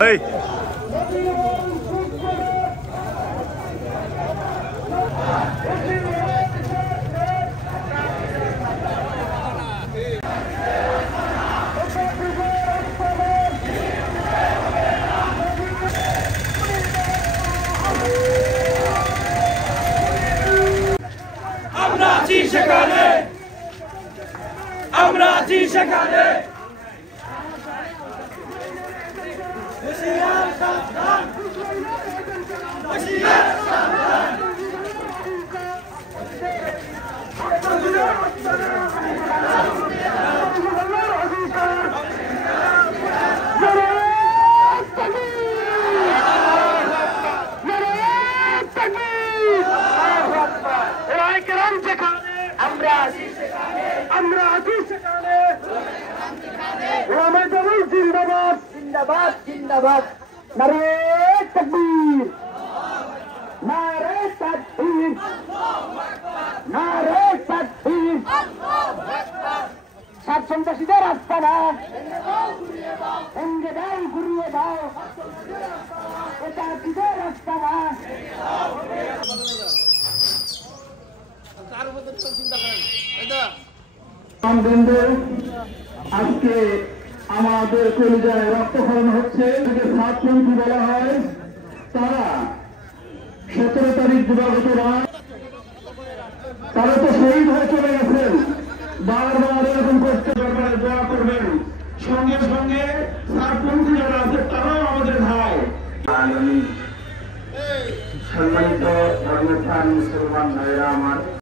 এই আমরা আছি সেখানে, আমরা আছি সেখানে। হুঁশিয়ার সাবধান, হুঁশিয়ার সাবধান। আমরা আছি সেখানে, আমরা আছি সেখানে। জিন্দাবাদ জিন্দাবাদ জিন্দাবাদ। নারে তাকবীর, নারে তাকবীর, নারে তাকবীর। সাত সন্ত্রাসীদের আস্তানা ভেঙে দাও, ঘুরিয়ে দাও, এটা কিদের আস্তানা। আজকে আমাদের কলিজায় রক্তক্ষরণ হচ্ছে, সাতপন্থী বলা হয়। তারা 17 তারিখ দিবাগত রাত তারা তো শহীদ হয়ে চলে গেছেন। বারবার এরকম করতে ব্যাপারে দোয়া করবেন। সঙ্গে সঙ্গে সাতপন্থী যারা আছে তারাও আমাদের ভাই। সম্মানিত ধর্মপ্রাণ মুসলমান ভাইরা আমার,